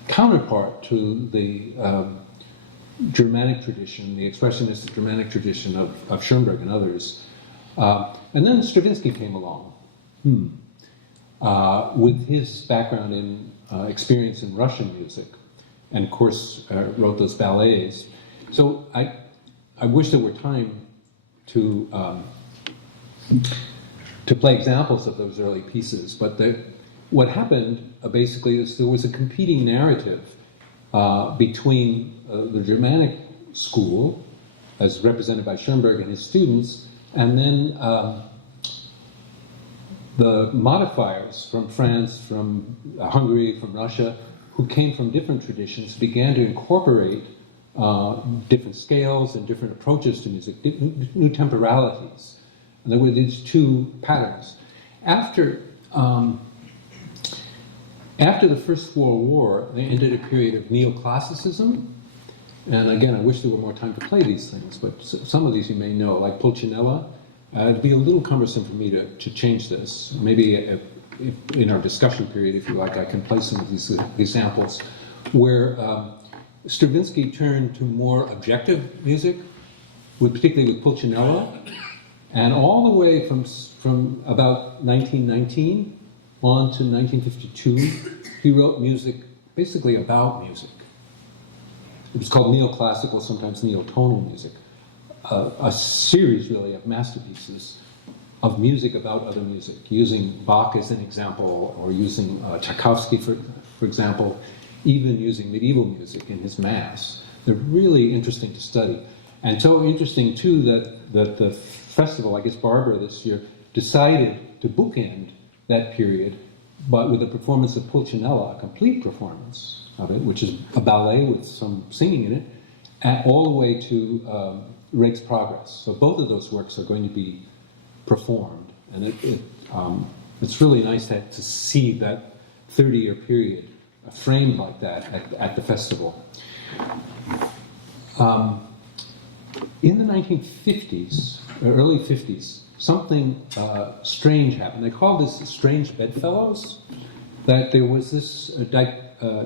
counterpart to the Germanic tradition, the expressionistic Germanic tradition of Schönberg and others. And then Stravinsky came along. With his background in experience in Russian music, and of course wrote those ballets. So I wish there were time to play examples of those early pieces. But what happened basically is there was a competing narrative between the Germanic school, as represented by Schönberg and his students, and then the modifiers from France, from Hungary, from Russia, who came from different traditions, began to incorporate different scales and different approaches to music, new temporalities. And there were these two patterns. After the First World War, they entered a period of neoclassicism. And again, I wish there were more time to play these things, but some of these you may know, like Pulcinella. It'd be a little cumbersome for me to change this. Maybe if in our discussion period, if you like, I can play some of these examples where Stravinsky turned to more objective music, particularly with Pulcinella, and all the way from about 1919 on to 1952, he wrote music basically about music. It was called neoclassical, sometimes neotonal music. A series, really, of masterpieces of music about other music, using Bach as an example, or using Tchaikovsky, for example, even using medieval music in his Mass. They're really interesting to study. And so interesting, too, that the festival, I guess Barbara this year, decided to bookend that period, but with a performance of Pulcinella, a complete performance of it, which is a ballet with some singing in it, and all the way to Rake's Progress. So both of those works are going to be performed, and it's really nice to see that 30-year period framed like that at the festival. In the 1950s, early 50s, something strange happened. They called this strange bedfellows, that there was this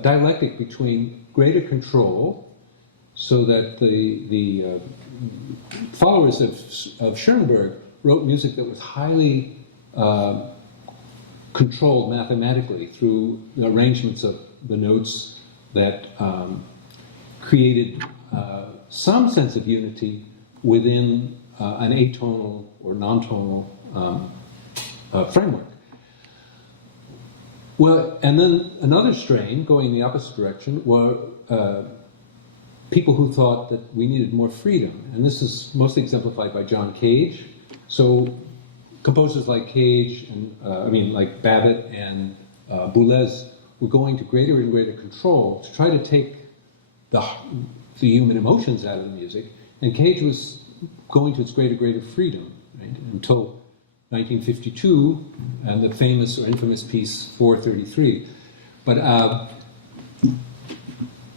dialectic between greater control, so that the followers of Schönberg wrote music that was highly controlled mathematically through the arrangements of the notes that created some sense of unity within an atonal or non-tonal framework. Well, and then another strain, going in the opposite direction, were people who thought that we needed more freedom. And this is mostly exemplified by John Cage. So composers like Cage, and like Babbitt and Boulez, were going to greater and greater control to try to take the human emotions out of the music. And Cage was going to its greater freedom, right, until 1952 and the famous or infamous piece 433. But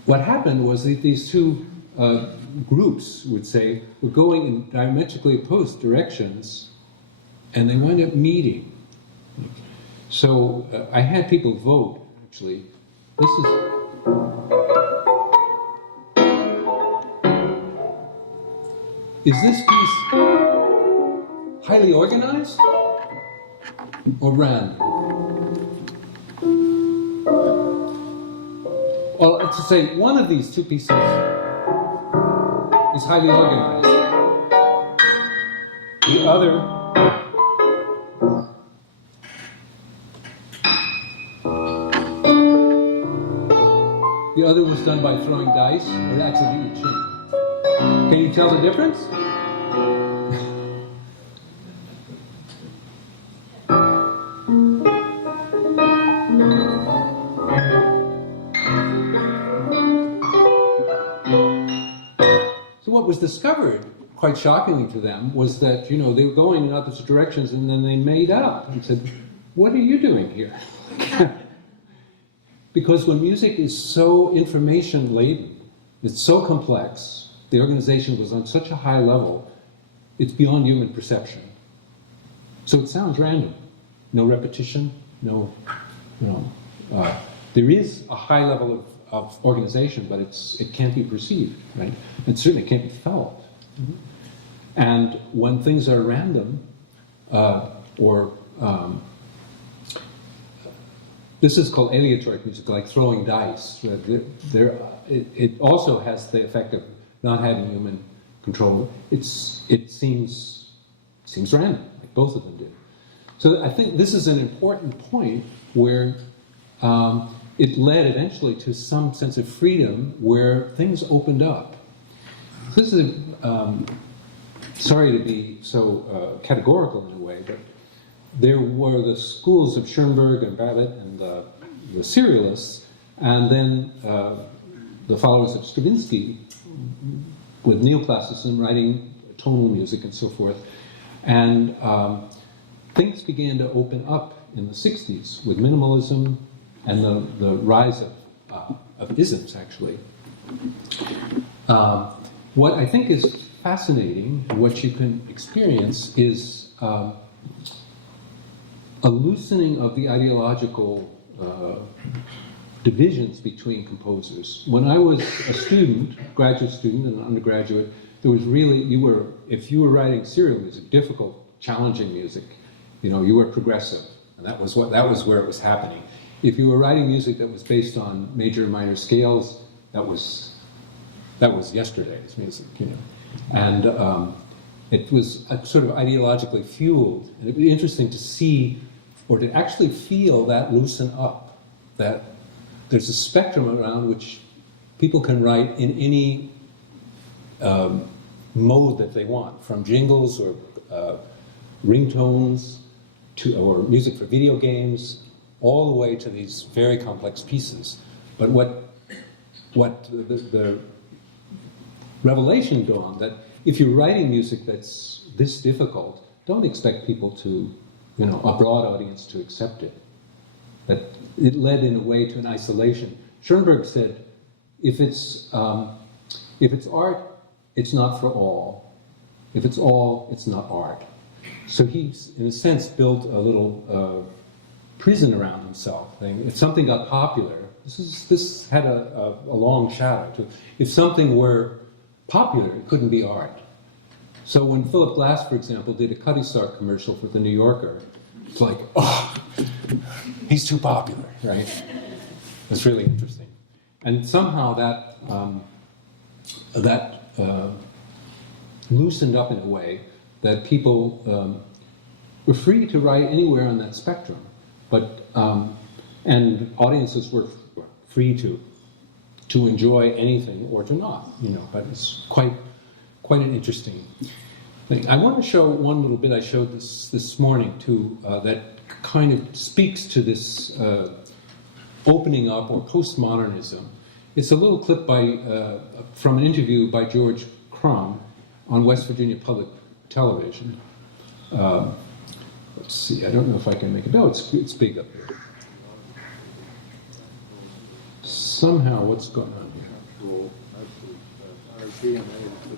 what happened was that these two groups, would say, were going in diametrically opposed directions, and they wound up meeting. So I had people vote, actually. Is this piece highly organized or random? Well, to say one of these two pieces is highly organized. The other was done by throwing dice or accidentally cheating. Can you tell the difference? So what was discovered, quite shockingly to them, was that, they were going in opposite directions, and then they made up and said, "What are you doing here?" Because when music is so information-laden, it's so complex, the organization was on such a high level, it's beyond human perception. So it sounds random. No repetition, there is a high level of organization, but it can't be perceived, right? And certainly it can't be felt. Mm-hmm. And when things are random, this is called aleatoric music, like throwing dice. It also has the effect of not having human control. It seems random, like both of them did. So I think this is an important point where it led eventually to some sense of freedom where things opened up. This is sorry to be so categorical in a way, but there were the schools of Schönberg and Babbitt and the serialists, and then the followers of Stravinsky with neoclassicism, writing tonal music and so forth. And things began to open up in the 60s with minimalism and the rise of isms, actually. What I think is fascinating, what you can experience, is a loosening of the ideological divisions between composers. When I was a student, graduate student and undergraduate, there was really, if you were writing serial music, difficult, challenging music, you were progressive, and that was where it was happening. If you were writing music that was based on major and minor scales, that was yesterday's music, and it was sort of ideologically fueled. And it'd be interesting to see, or to actually feel that loosen up, that there's a spectrum around which people can write in any mode that they want, from jingles or ringtones or music for video games, all the way to these very complex pieces. But what the revelation dawned, that if you're writing music that's this difficult, don't expect people to, a broad audience to accept it. That it led in a way to an isolation. Schönberg said, if it's art, it's not for all. If it's all, it's not art. So he's, in a sense, built a little prison around himself. If something got popular, this had a long shadow to it. If something were popular, it couldn't be art. So when Philip Glass, for example, did a Cutty Sark commercial for The New Yorker, it's like, oh, he's too popular, right? That's really interesting. And somehow that loosened up in a way that people were free to write anywhere on that spectrum, but and audiences were free to enjoy anything or to not, But it's quite an interesting thing. I want to show one little bit I showed this morning too, that kind of speaks to this opening up or postmodernism. It's a little clip from an interview by George Crumb on West Virginia Public Television. Let's see, I don't know if I can make it. No, it's big up here. Somehow, what's going on here?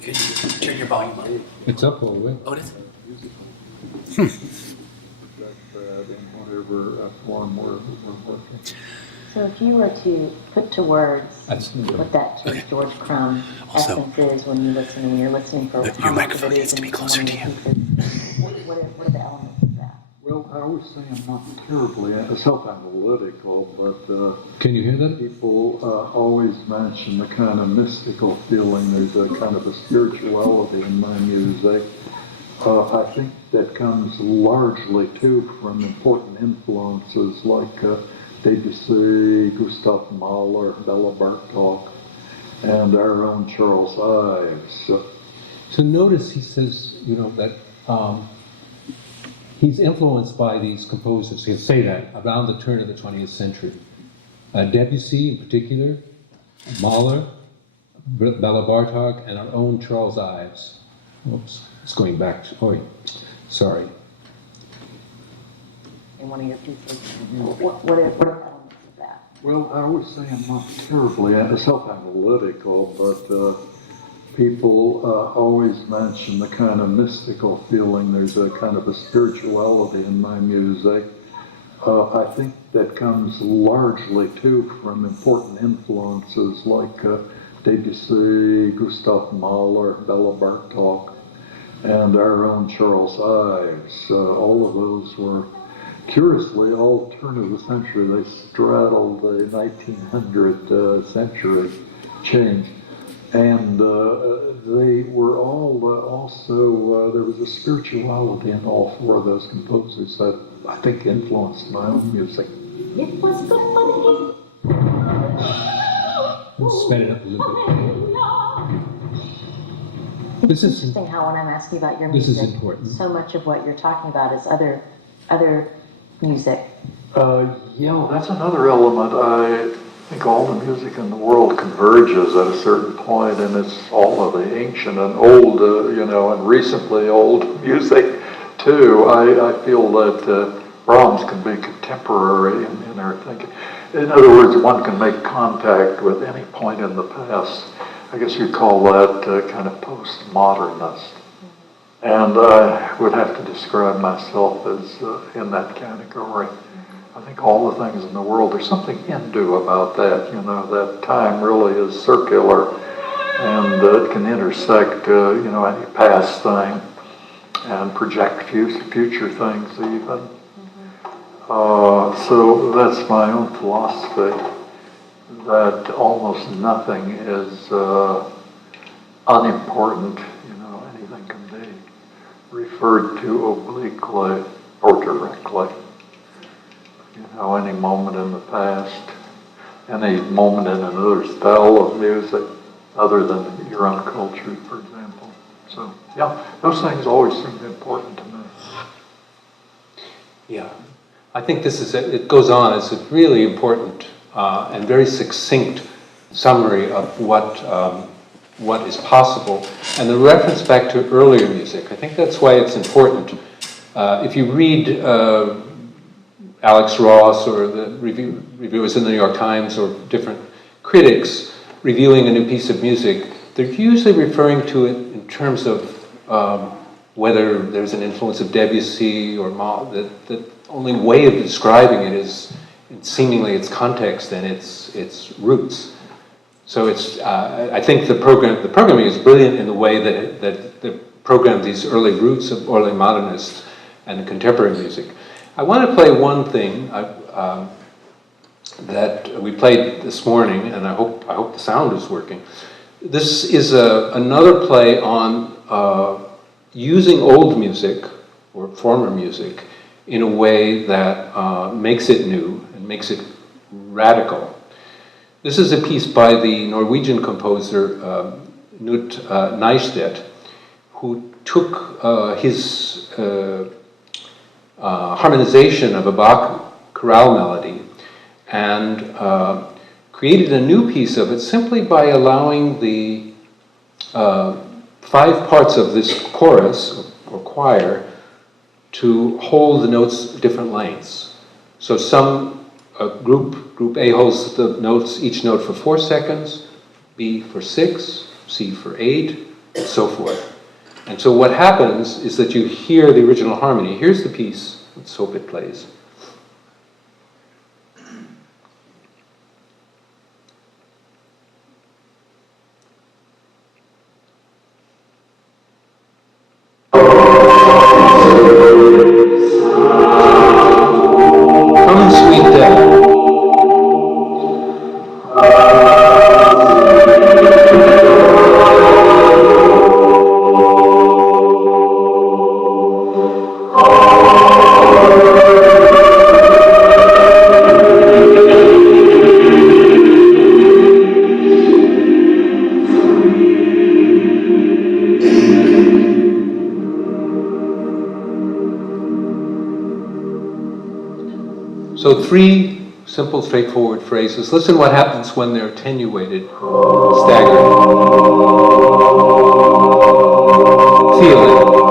Could you turn your volume up? It's up all the way. Oh, it is? So if you were to put to words what that George Crumb essence is when you listen, and you're listening for your microphone needs to be closer to you. What are the elements of that? Well, I always say I'm not terribly self-analytical, but can you hear that? People always mention the kind of mystical feeling. There's a kind of a spirituality in my music. I think that comes largely, too, from important influences like Debussy, Gustav Mahler, Bela Bartok, and our own Charles Ives. So notice he says, that he's influenced by these composers. He'll say that around the turn of the 20th century. Debussy in particular, Mahler, Bela Bartok, and our own Charles Ives. Oops, it's going back to, sorry. In one of your pieces, what are the elements of that? Well, I always say I'm not terribly self-analytical, but people always mention the kind of mystical feeling. There's a kind of a spirituality in my music. I think that comes largely, too, from important influences like Debussy, Gustav Mahler, Bela Bartok, and our own Charles Ives. All of those were, curiously, all turn of the century. They straddled the 1900 century change. And they were all also, there was a spirituality in all four of those composers that I think influenced my own music. It was good for Let's sped it up a little bit. It's interesting how when I'm asking about your music, this is important. So much of what you're talking about is other music. Yeah, that's another element. I think all the music in the world converges at a certain point, and it's all of the ancient and old, and recently old music too. I feel that Brahms can be contemporary in our thinking. In other words, one can make contact with any point in the past. I guess you'd call that kind of postmodernist. And I would have to describe myself as in that category. I think all the things in the world, there's something Hindu about that, that time really is circular. and it can intersect, any past thing and project future things even. So that's my own philosophy, that almost nothing is unimportant, anything can be referred to obliquely or directly. Any moment in the past, any moment in another style of music other than your own culture, for example. So, yeah, those things always seem important to me. Yeah, I think it goes on as a really important and very succinct summary of what is possible. And the reference back to earlier music, I think that's why it's important. If you read Alex Ross or the reviewers in the New York Times or different critics reviewing a new piece of music, they're usually referring to it in terms of whether there's an influence of Debussy or the only way of describing it is seemingly its context and its roots. So I think the programming is brilliant in the way that they program these early roots of early modernist and contemporary music. I want to play one thing that we played this morning, and I hope the sound is working. This is another play on using old music or former music in a way that makes it new and makes it radical. This is a piece by the Norwegian composer Knut Nystedt, who took his harmonization of a Bach chorale melody and created a new piece of it simply by allowing the 5 parts of this chorus or choir to hold the notes different lengths. So group A holds the notes, each note for 4 seconds, B for 6, C for 8, and so forth. And so what happens is that you hear the original harmony. Here's the piece. Let's hope it plays. Come, sweet death. So 3 simple, straightforward phrases. Listen what happens when they're attenuated, staggered. Feel it.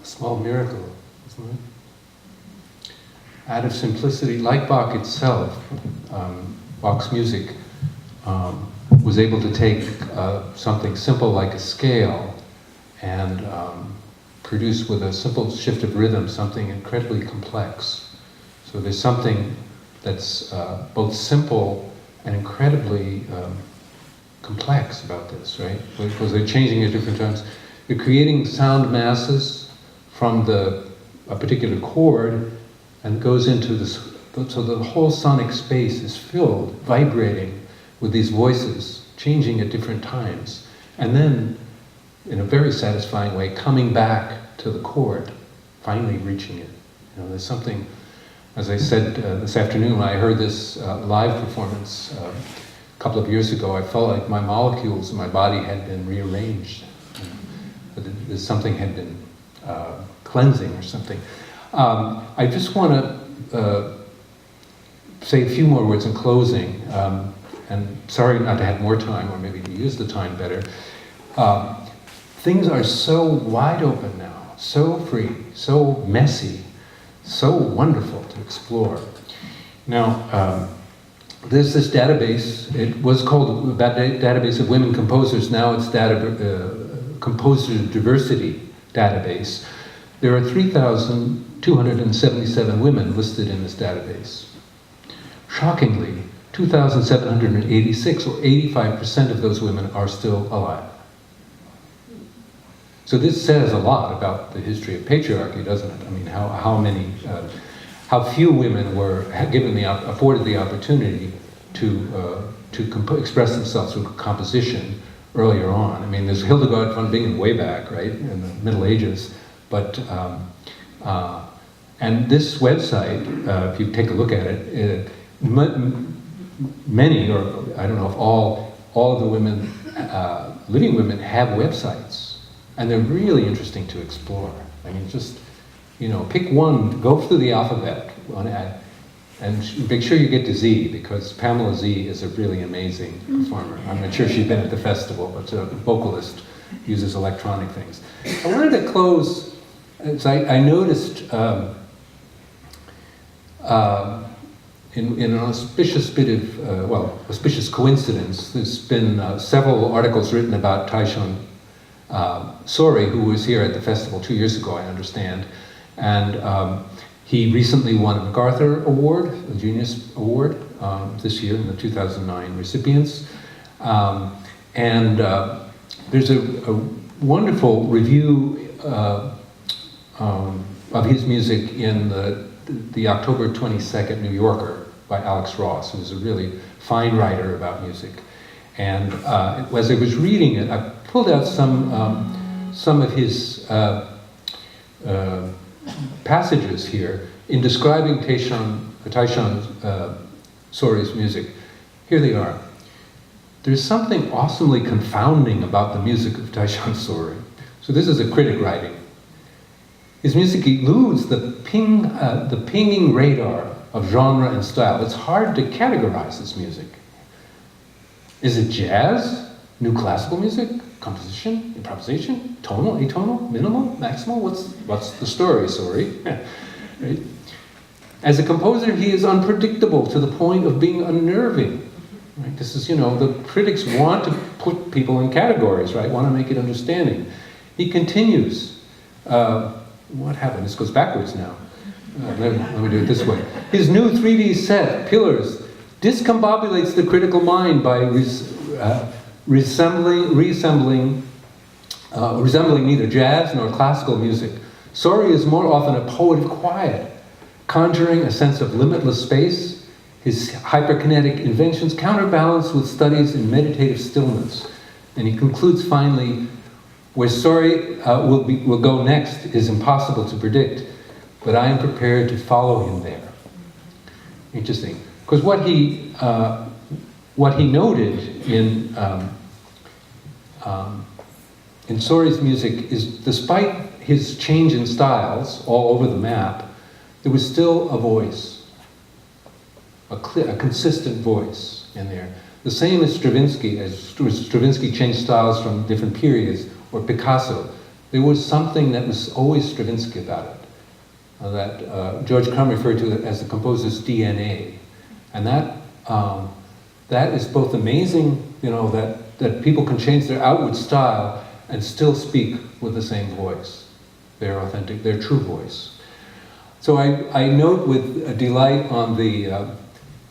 a small miracle, isn't it? Out of simplicity, like Bach itself, Bach's music was able to take something simple like a scale and produce with a simple shift of rhythm something incredibly complex. So there's something that's both simple and incredibly complex about this, right? Because they're changing at different times. You're creating sound masses from a particular chord and goes into this, so the whole sonic space is filled, vibrating with these voices, changing at different times. And then, in a very satisfying way, coming back to the chord, finally reaching it. You know, there's something, as I said this afternoon, when I heard this live performance a couple of years ago, I felt like my molecules in my body had been rearranged. There's something had been cleansing or something. I just want to say a few more words in closing, and sorry not to have more time, or maybe to use the time better. Things are so wide open now, so free, so messy, so wonderful to explore. Now, there's this database. It was called the Database of Women Composers. Now it's Composer Diversity Database. There are 3,277 women listed in this database. Shockingly, 2,786, or 85% of those women, are still alive. So this says a lot about the history of patriarchy, doesn't it? I mean, how few women were afforded the opportunity to express themselves through composition earlier on. I mean, there's Hildegard von Bingen way back, right, in the Middle Ages. But and this website, if you take a look at it, many, or I don't know if all of the women, living women, have websites, and they're really interesting to explore. I mean, just, you know, pick one, go through the alphabet, and make sure you get to Z, because Pamela Z is a really amazing performer. I'm not sure she's been at the festival, but a vocalist, uses electronic things. I wanted to close, as I noticed in an auspicious bit of, auspicious coincidence, there's been several articles written about Taishon Sori, who was here at the festival 2 years ago, I understand, and he recently won a MacArthur Award, a Genius Award, this year in the 2009 recipients. There's a wonderful review of his music in the October 22nd New Yorker by Alex Ross, who's a really fine writer about music. And as I was reading it, I pulled out some of his passages here in describing Taishon Sori's music. Here they are. There's something awesomely confounding about the music of Taishon Sori. So this is a critic writing. His music eludes the pinging radar of genre and style. It's hard to categorize this music. Is it jazz? New classical music? Composition? Improvisation? Tonal? Atonal? Minimal? Maximal? What's the story, Sori? Right? As a composer, he is unpredictable to the point of being unnerving. Right? This is, the critics want to put people in categories, right? Want to make it understanding. He continues. What happened? This goes backwards now. Let me do it this way. His new 3D set, Pillars, discombobulates the critical mind by resembling neither jazz nor classical music. Sori is more often a poet of quiet, conjuring a sense of limitless space. His hyperkinetic inventions counterbalance with studies in meditative stillness. And he concludes finally, where Sori will go next is impossible to predict, but I am prepared to follow him there. Interesting, because what he noted in Sori's music is, despite his change in styles all over the map, there was still a voice, a consistent voice in there. The same as Stravinsky changed styles from different periods, or Picasso. there was something that was always Stravinsky about it, that George Crumb referred to it as the composer's DNA. And that is both amazing, that people can change their outward style and still speak with the same voice, their authentic, their true voice. So I note with delight on the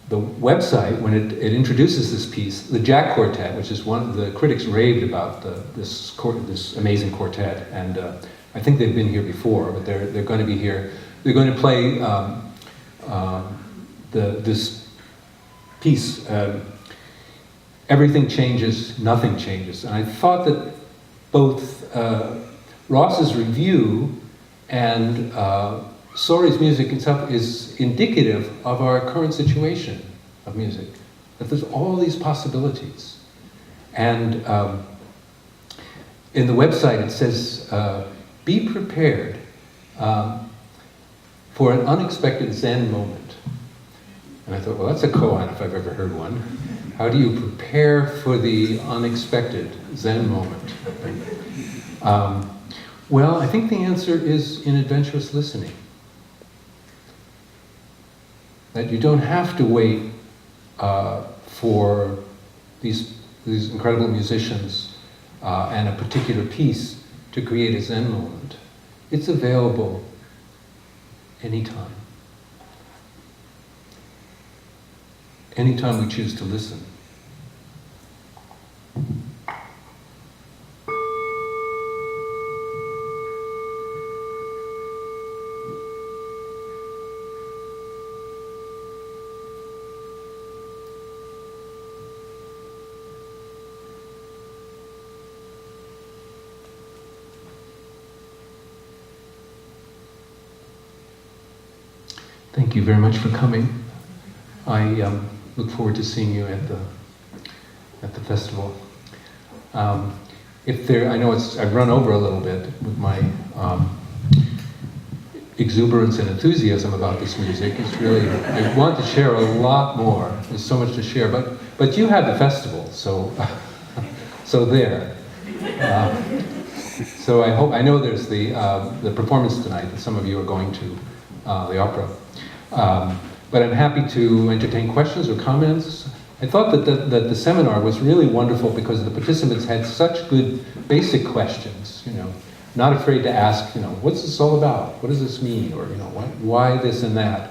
website, when it introduces this piece, the Jack Quartet, which is one of the critics raved about this amazing quartet, and I think they've been here before, but they're going to be here. They're going to play this piece, Everything Changes, Nothing Changes. And I thought that both Ross's review and Sori's music itself is indicative of our current situation of music, that there's all these possibilities. And in the website it says, be prepared for an unexpected Zen moment. And I thought, well, that's a koan if I've ever heard one. How do you prepare for the unexpected Zen moment? Well, I think the answer is in adventurous listening. That you don't have to wait for these incredible musicians and a particular piece to create a Zen moment. It's available anytime. Anytime we choose to listen. Thank you very much for coming. I look forward to seeing you at the festival. I know I've run over a little bit with my exuberance and enthusiasm about this music. It's really, I want to share a lot more. There's so much to share, but you have the festival, so so there. So I know there's the performance tonight that some of you are going to, the opera. But I'm happy to entertain questions or comments. I thought that the seminar was really wonderful because the participants had such good basic questions, not afraid to ask, what's this all about? What does this mean? Or, why this and that?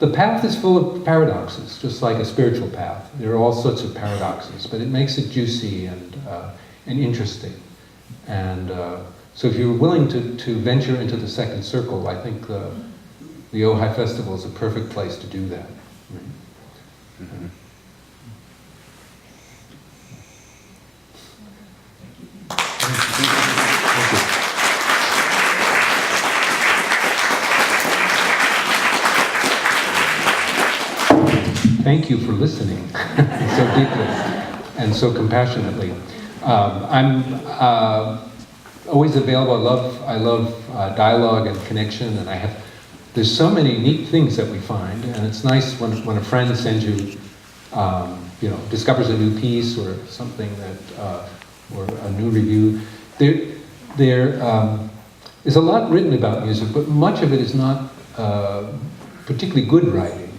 The path is full of paradoxes, just like a spiritual path. There are all sorts of paradoxes, but it makes it juicy and interesting. And so if you're willing to venture into the second circle, I think the Ojai Festival is a perfect place to do that. Right? Mm-hmm. Thank you for listening so deeply and so compassionately. I'm always available. I love dialogue and connection, and there's so many neat things that we find, and it's nice when a friend sends you, discovers a new piece or something that, or a new review. There is a lot written about music, but much of it is not particularly good writing.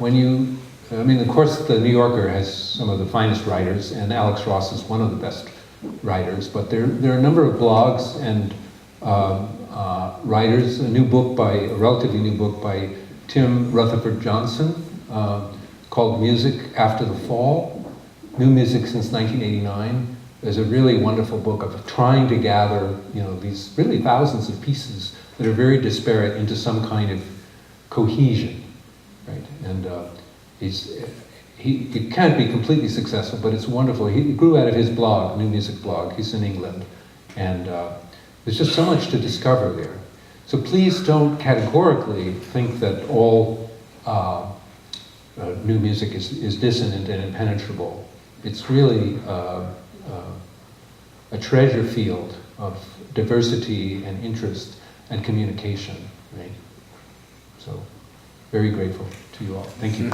Of course, the New Yorker has some of the finest writers, and Alex Ross is one of the best writers, but there are a number of blogs and writers. A relatively new book by Tim Rutherford Johnson called Music After the Fall, New Music Since 1989. There's a really wonderful book of trying to gather, these really thousands of pieces that are very disparate into some kind of cohesion, right? And he can't be completely successful, but it's wonderful. He grew out of his blog, New Music blog. He's in England, and there's just so much to discover there. So please don't categorically think that all new music is dissonant and impenetrable. It's really a treasure field of diversity and interest and communication, right? So, very grateful to you all. Thank you.